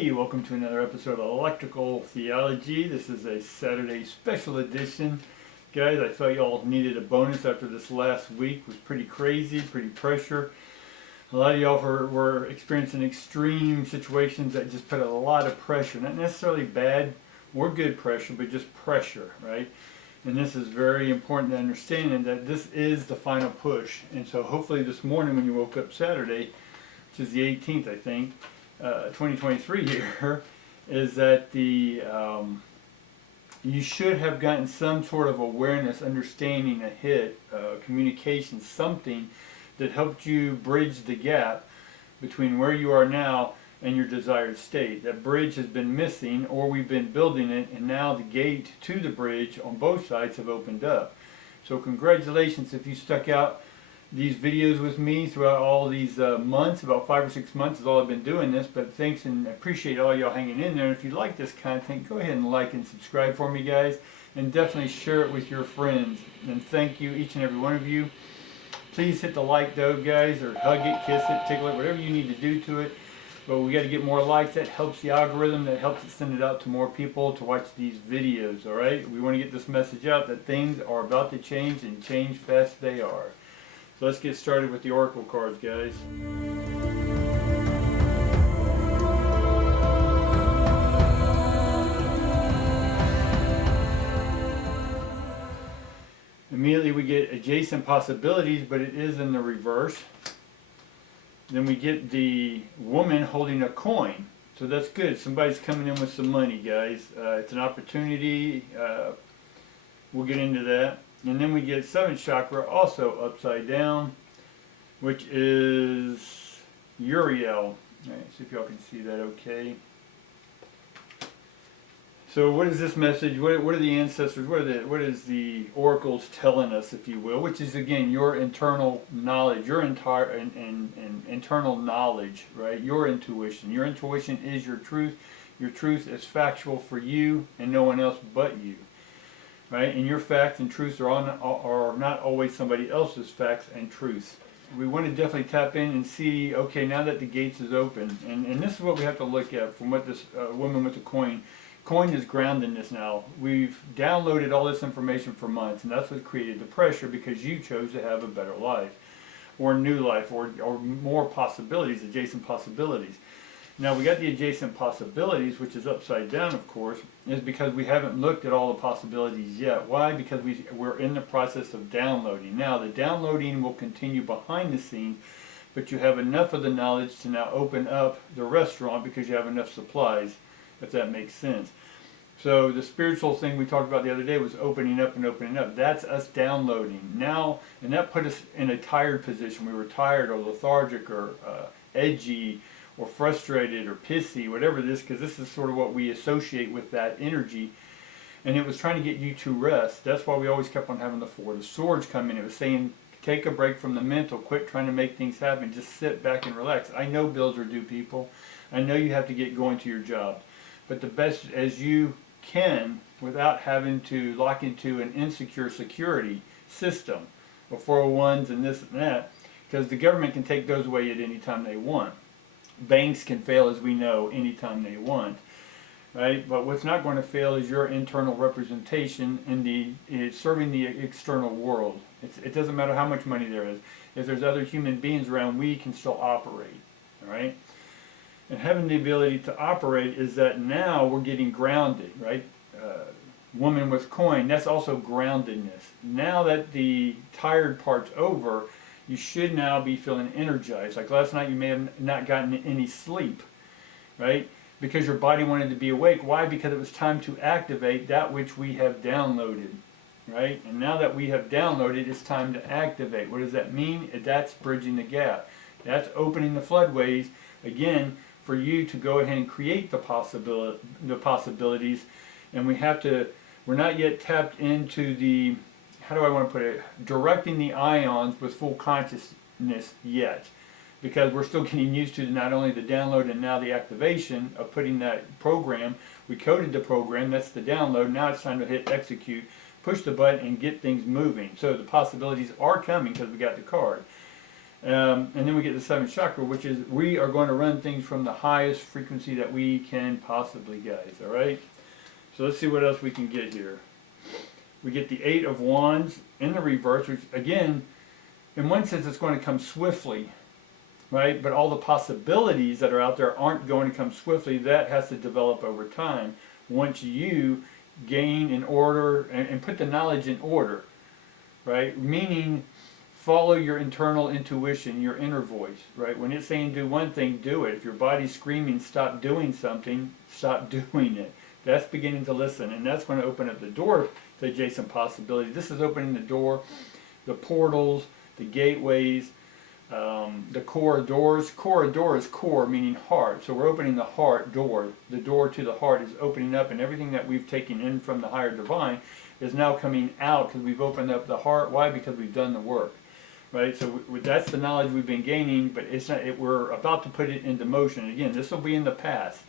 Hey, welcome to another episode of Electrical Theology. This is a Saturday special edition. Guys, I thought y'all needed a bonus after this last week. It was pretty crazy, pretty pressure. A lot of y'all were experiencing extreme situations that just put a lot of pressure. Not necessarily bad or good pressure, but just pressure, right? And this is very important to understand that this is the final push. And so hopefully this morning when you woke up Saturday, which is the 18th, I think, 2023 here, is that you should have gotten some sort of awareness, understanding, a hit, communication, something that helped you bridge the gap between where you are now and your desired state. That bridge has been missing, or we've been building it, and now the gate to the bridge on both sides have opened up. So congratulations if you stuck out these videos with me throughout all these months. About 5 or 6 months is all I've been doing this, but thanks and I appreciate all y'all hanging in there. And if you like this content, go ahead and like and subscribe for me, guys, and definitely share it with your friends. And thank you, each and every one of you. Please hit the like though, guys, or hug it, kiss it, tickle it, whatever you need to do to it. But we got to get more likes. That helps the algorithm, that helps it send it out to more people to watch these videos. All right, we want to get this message out that things are about to change, and change fast they are. So let's get started with the oracle cards, guys. Immediately we get adjacent possibilities, but it is in the reverse. Then we get the woman holding a coin. So that's good. Somebody's coming in with some money, guys. It's an opportunity. We'll get into that. And then we get 7th chakra also upside down, which is Uriel. All right, see if y'all can see that okay. So what is this message? What are the ancestors, what is the oracles telling us, if you will, which is again your internal knowledge, your internal knowledge, right? Your intuition. Your intuition is your truth. Your truth is factual for you and no one else but you. Right? And your facts and truths are not always somebody else's facts and truths. We want to definitely tap in and see, okay, now that the gates is open, and this is what we have to look at from what this woman with the coin is groundedness now. We've downloaded all this information for months, and that's what created the pressure because you chose to have a better life, or a new life, or more possibilities, adjacent possibilities. Now we got the adjacent possibilities, which is upside down, of course, is because we haven't looked at all the possibilities yet. Why? Because we're in the process of downloading. Now the downloading will continue behind the scenes, but you have enough of the knowledge to now open up the restaurant because you have enough supplies, if that makes sense. So the spiritual thing we talked about the other day was opening up and opening up. That's us downloading. Now, and that put us in a tired position. We were tired or lethargic or edgy, or frustrated or pissy, whatever it is, because this is sort of what we associate with that energy. And it was trying to get you to rest. That's why we always kept on having the 4 of Swords come in. It was saying, take a break from the mental, quit trying to make things happen, just sit back and relax. I know bills are due, people. I know you have to get going to your job. But the best as you can without having to lock into an insecure security system, or 401s and this and that, because the government can take those away at any time they want. Banks can fail, as we know, anytime they want, right? But what's not going to fail is your internal representation in serving the external world. It doesn't matter how much money there is. If there's other human beings around, we can still operate, all right? And having the ability to operate is that now we're getting grounded, right? Woman with coin, that's also groundedness. Now that the tired part's over, you should now be feeling energized. Like last night you may have not gotten any sleep, right? Because your body wanted to be awake. Why? Because it was time to activate that which we have downloaded, right? And now that we have downloaded, it's time to activate. What does that mean? That's bridging the gap. That's opening the floodways, again, for you to go ahead and create the possibilities. And we're not yet tapped into the, how do I want to put it, directing the ions with full consciousness yet, because we're still getting used to not only the download and now the activation of putting that program. We coded the program, that's the download. Now it's time to hit execute, push the button and get things moving. So the possibilities are coming because we got the card. And then we get the seventh chakra, which is we are going to run things from the highest frequency that we can possibly, guys. All right. So let's see what else we can get here. We get the Eight of Wands in the reverse, which again, in one sense, it's going to come swiftly, right? But all the possibilities that are out there aren't going to come swiftly. That has to develop over time. Once you gain in order and put the knowledge in order, right? Meaning, follow your internal intuition, your inner voice, right? When it's saying do one thing, do it. If your body's screaming, stop doing something, stop doing it. That's beginning to listen, and that's going to open up the door to adjacent possibilities. This is opening the door, the portals, the gateways, the corridors. Corridor is core, meaning heart. So we're opening the heart door. The door to the heart is opening up, and everything that we've taken in from the higher divine is now coming out because we've opened up the heart. Why? Because we've done the work. Right, so that's the knowledge we've been gaining, but it's not. We're about to put it into motion. Again, this will be in the past.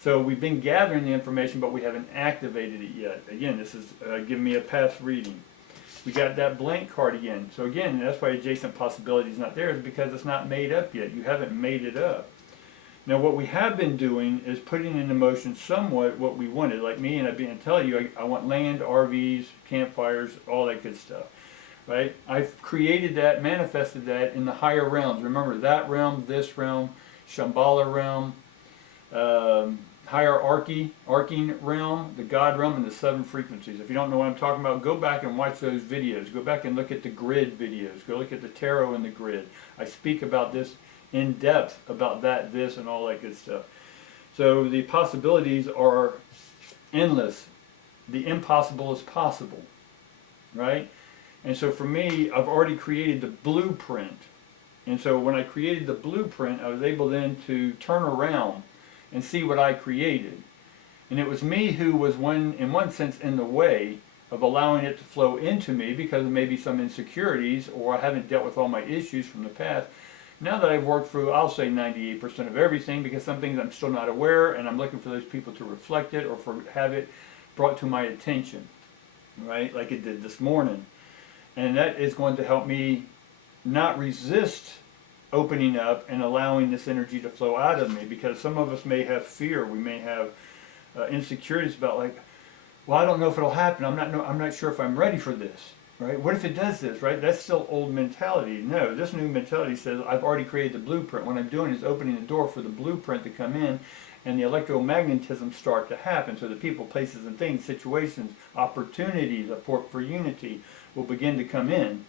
So we've been gathering the information, but we haven't activated it yet. Again, this is giving me a past reading. We got that blank card again. So again, that's why adjacent possibility is not there, is because it's not made up yet. You haven't made it up. Now, what we have been doing is putting into motion somewhat what we wanted. Like me, and I've been telling you, I want land, RVs, campfires, all that good stuff. Right? I've created that, manifested that in the higher realms. Remember that realm, this realm, Shambhala realm, hierarchy, arcing realm, the God realm, and the seven frequencies. If you don't know what I'm talking about, go back and watch those videos. Go back and look at the grid videos. Go look at the tarot and the grid. I speak about this in depth, about that, this, and all that good stuff. So the possibilities are endless. The impossible is possible. Right? And so for me, I've already created the blueprint. And so when I created the blueprint, I was able then to turn around and see what I created. And it was me who was, in one sense, in the way of allowing it to flow into me because of maybe some insecurities, or I haven't dealt with all my issues from the past. Now that I've worked through, I'll say 98% of everything, because some things I'm still not aware, and I'm looking for those people to reflect it or have it brought to my attention, right? Like it did this morning. And that is going to help me not resist opening up and allowing this energy to flow out of me, because some of us may have fear. We may have insecurities about, like, well, I don't know if it'll happen. I'm not sure if I'm ready for this, right? What if it does this, right? That's still old mentality. No, this new mentality says I've already created the blueprint. What I'm doing is opening the door for the blueprint to come in, and the electromagnetism start to happen. So the people, places, and things, situations, opportunities, a port for unity will begin to come in,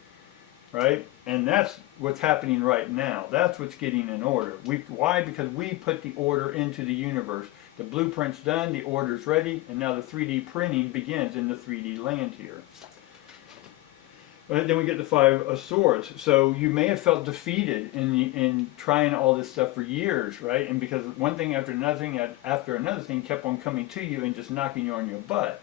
right? And that's what's happening right now. That's what's getting in order. Why? Because we put the order into the universe. The blueprint's done, the order's ready, and now the 3D printing begins in the 3D land here. Then we get the Five of Swords. So you may have felt defeated in trying all this stuff for years, right? And because one thing after another thing kept on coming to you and just knocking you on your butt.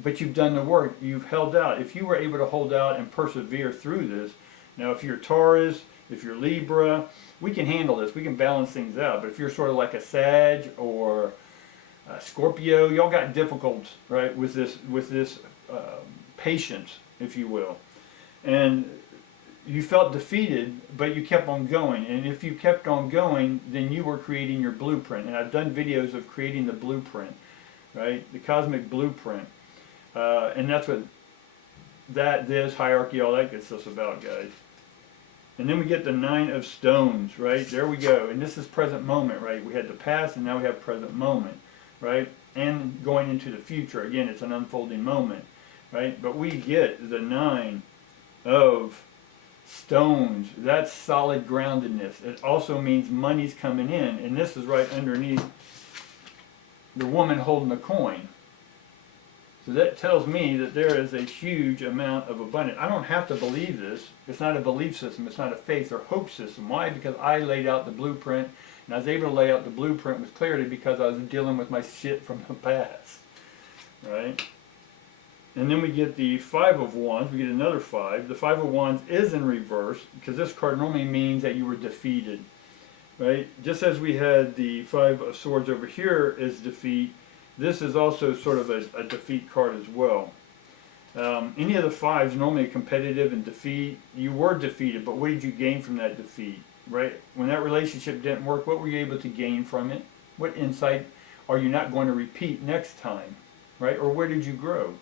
But you've done the work. You've held out. If you were able to hold out and persevere through this, now if you're Taurus, if you're Libra, we can handle this. We can balance things out. But if you're sort of like a Sag or a Scorpio, y'all got difficult, right, with this patience, if you will. And you felt defeated, but you kept on going. And if you kept on going, then you were creating your blueprint. And I've done videos of creating the blueprint, right? The cosmic blueprint. And that's what this, hierarchy, all that good stuff's about, guys. And then we get the Nine of Stones, right? There we go. And this is present moment, right? We had the past, and now we have present moment, right? And going into the future. Again, it's an unfolding moment, right? But we get the Nine of Stones. That's solid groundedness. It also means money's coming in. And this is right underneath the woman holding the coin. So that tells me that there is a huge amount of abundance. I don't have to believe this. It's not a belief system. It's not a faith or hope system. Why? Because I laid out the blueprint, and I was able to lay out the blueprint with clarity because I was dealing with my shit from the past. Right? And then we get the Five of Wands. We get another five. The Five of Wands is in reverse because this card normally means that you were defeated. Right? Just as we had the Five of Swords over here is defeat, this is also sort of a defeat card as well. Any of the fives normally competitive and defeat. You were defeated, but what did you gain from that defeat? Right? When that relationship didn't work, what were you able to gain from it? What insight are you not going to repeat next time? Right? Or where did you grow?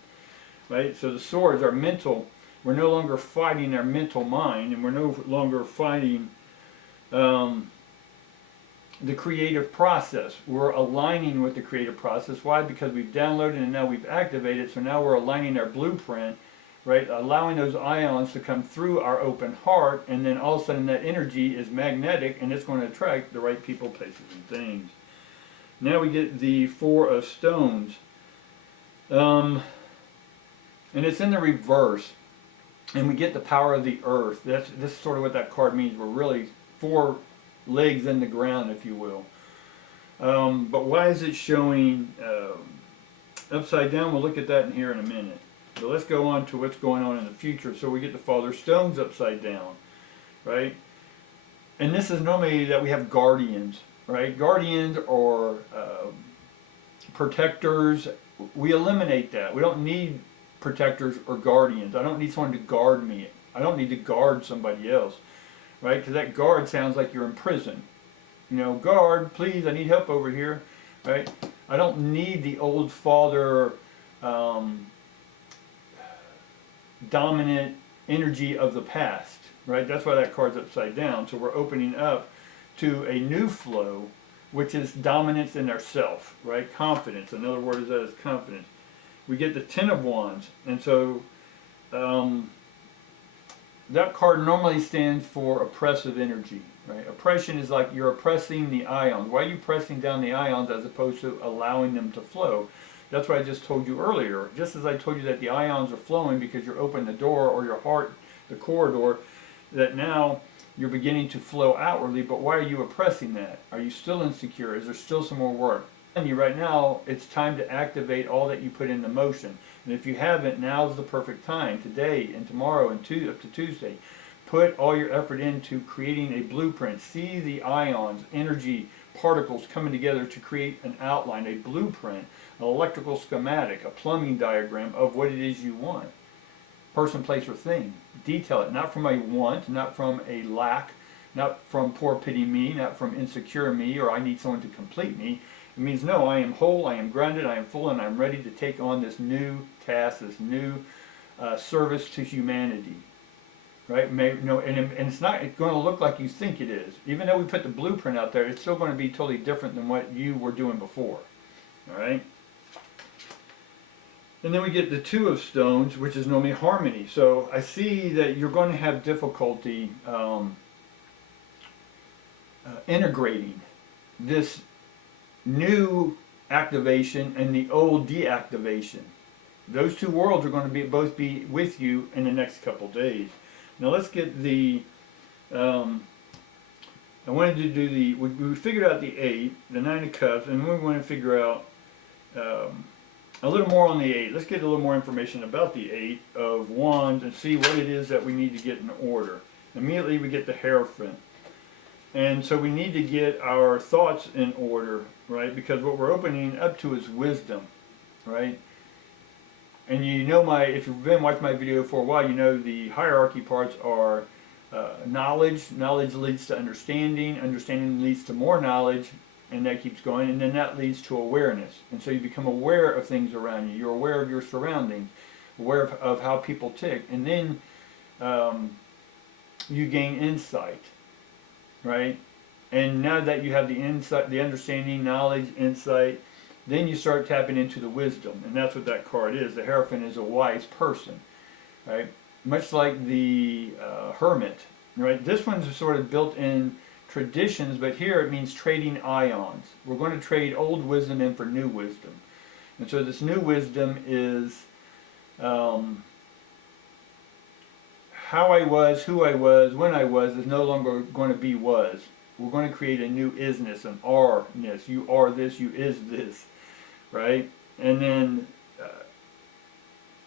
Right? So the swords are mental. We're no longer fighting our mental mind, and we're no longer fighting the creative process. We're aligning with the creative process. Why? Because we've downloaded and now we've activated. So now we're aligning our blueprint, right? Allowing those ions to come through our open heart, and then all of a sudden that energy is magnetic and it's going to attract the right people, places, and things. Now we get the Four of Stones. And it's in the reverse. And we get the power of the earth. This is sort of what that card means. We're really four legs in the ground, if you will. But why is it showing upside down? We'll look at that in here in a minute. So let's go on to what's going on in the future. So we get the Father Stones upside down, right? And this is normally that we have guardians, right? Guardians or protectors. We eliminate that. We don't need protectors or guardians. I don't need someone to guard me. I don't need to guard somebody else, right? Because that guard sounds like you're in prison. You know, guard, please, I need help over here, right? I don't need the old father dominant energy of the past, right? That's why that card's upside down. So we're opening up to a new flow, which is dominance in ourself, right? Confidence. Another word is that is confidence. We get the Ten of Wands, and so that card normally stands for oppressive energy, right? Oppression is like you're oppressing the ions. Why are you pressing down the ions as opposed to allowing them to flow? That's what I just told you earlier. Just as I told you that the ions are flowing because you're opening the door or your heart, the corridor, that now you're beginning to flow outwardly, but why are you oppressing that? Are you still insecure? Is there still some more work? You right now, it's time to activate all that you put into motion. And if you haven't, now's the perfect time. Today and tomorrow and up to Tuesday. Put all your effort into creating a blueprint. See the ions, energy, particles coming together to create an outline, a blueprint, an electrical schematic, a plumbing diagram of what it is you want. Person, place, or thing. Detail it, not from a want, not from a lack, not from poor pity me, not from insecure me, or I need someone to complete me. It means, no, I am whole, I am grounded, I am full, and I'm ready to take on this new task, this new service to humanity. Right? And it's not going to look like you think it is. Even though we put the blueprint out there, it's still going to be totally different than what you were doing before. All right? And then we get the Two of Stones, which is normally harmony. So I see that you're going to have difficulty integrating this new activation and the old deactivation. Those two worlds are going to both be with you in the next couple days. Now let's get the, I wanted to do the, we figured out the 8, the 9 of Cups, and we want to figure out a little more on the 8. Let's get a little more information about the 8 of Wands and see what it is that we need to get in order. Immediately we get the Hierophant. And so we need to get our thoughts in order, right? Because what we're opening up to is wisdom, right? And you know if you've been watching my video for a while, you know the hierarchy parts are knowledge. Knowledge leads to understanding. Understanding leads to more knowledge, and that keeps going. And then that leads to awareness. And so you become aware of things around you. You're aware of your surroundings, aware of how people tick. And then you gain insight, right? And now that you have the insight, the understanding, knowledge, insight, then you start tapping into the wisdom, and that's what that card is. The Hierophant is a wise person, right? Much like the Hermit, right? This one's sort of built in traditions, but here it means trading ions. We're going to trade old wisdom in for new wisdom. And so this new wisdom is how I was, who I was, when I was is no longer going to be was. We're going to create a new isness, an are-ness. You are this, you is this. Right? And then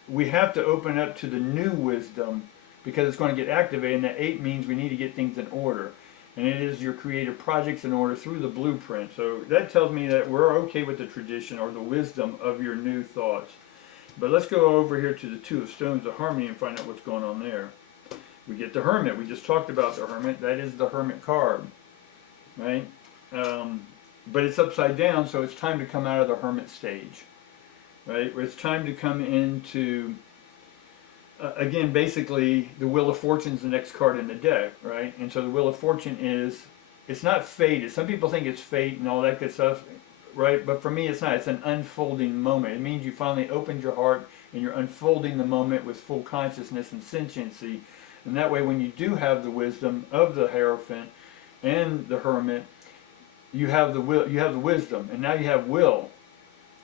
we have to open up to the new wisdom because it's going to get activated, and that 8 means we need to get things in order. And it is your creative projects in order through the blueprint. So that tells me that we're okay with the tradition or the wisdom of your new thoughts. But let's go over here to the Two of Stones, the Harmony, and find out what's going on there. We get the Hermit. We just talked about the Hermit. That is the Hermit card, right? But it's upside down, so it's time to come out of the Hermit stage, right? It's time to come into, again, basically, the Wheel of Fortune is the next card in the deck, right? And so the Wheel of Fortune is, it's not fate. Some people think it's fate and all that good stuff, right? But for me, it's not. It's an unfolding moment. It means you finally opened your heart and you're unfolding the moment with full consciousness and sentiency. And that way, when you do have the wisdom of the Hierophant and the Hermit, you have the will, you have the wisdom, and now you have will,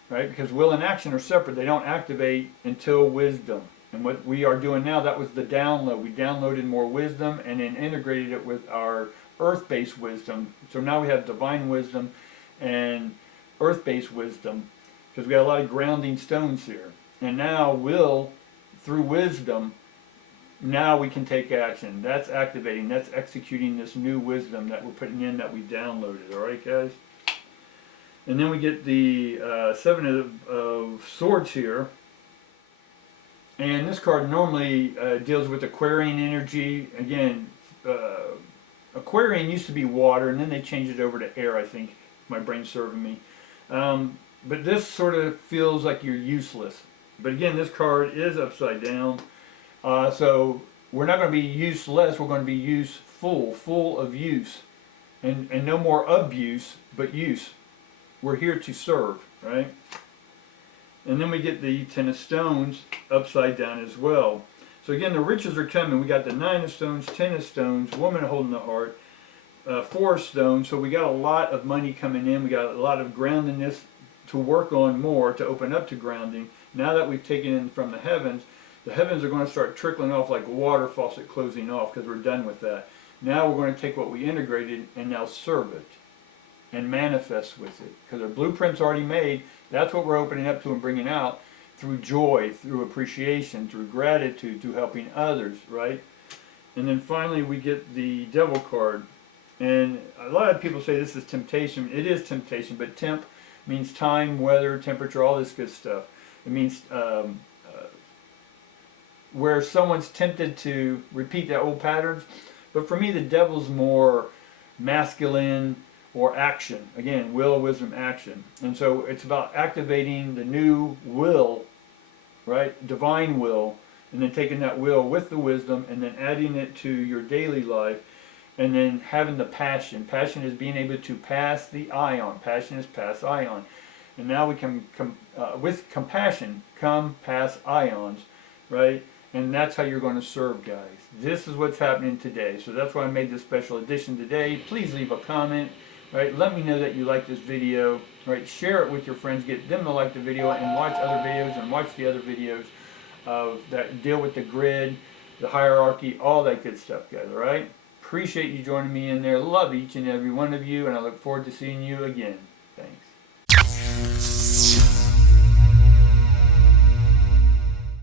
right? Because will and action are separate. They don't activate until wisdom. And what we are doing now, that was the download. We downloaded more wisdom and then integrated it with our earth-based wisdom. So now we have divine wisdom and earth-based wisdom, because we got a lot of grounding stones here. And now will, through wisdom, now we can take action. That's activating, that's executing this new wisdom that we're putting in, that we downloaded. Alright, guys? And then we get the Seven of Swords here. And this card normally deals with Aquarian energy. Again, Aquarian used to be water, and then they changed it over to air, I think. My brain's serving me. But this sort of feels like you're useless. But again, this card is upside down. So we're not going to be useless, we're going to be useful, full of use. And no more abuse, but use. We're here to serve, right? And then we get the Ten of Stones upside down as well. So again, the riches are coming. We got the Nine of Stones, Ten of Stones, Woman holding the heart, Four of Stones. So we got a lot of money coming in. We got a lot of groundedness to work on more, to open up to grounding. Now that we've taken in from the heavens are going to start trickling off like a water faucet closing off, because we're done with that. Now we're going to take what we integrated and now serve it and manifest with it, because our blueprint's already made. That's what we're opening up to and bringing out through joy, through appreciation, through gratitude, through helping others, right? And then finally we get the Devil card. And a lot of people say this is temptation. It is temptation, but temp means time, weather, temperature, all this good stuff. It means where someone's tempted to repeat their old patterns. But for me, the devil's more masculine or action. Again, will, wisdom, action. And so it's about activating the new will, right? Divine will, and then taking that will with the wisdom and then adding it to your daily life, and then having the passion. Passion is being able to pass the ion. Passion is pass ion. And now we can, with compassion, come pass ions, right? And that's how you're going to serve, guys. This is what's happening today. So that's why I made this special edition today. Please leave a comment, right? Let me know that you like this video, right? Share it with your friends. Get them to like the video and watch other videos and watch the other videos that deal with the grid, the hierarchy, all that good stuff, guys, all right? Appreciate you joining me in there. Love each and every one of you, and I look forward to seeing you again. Thanks.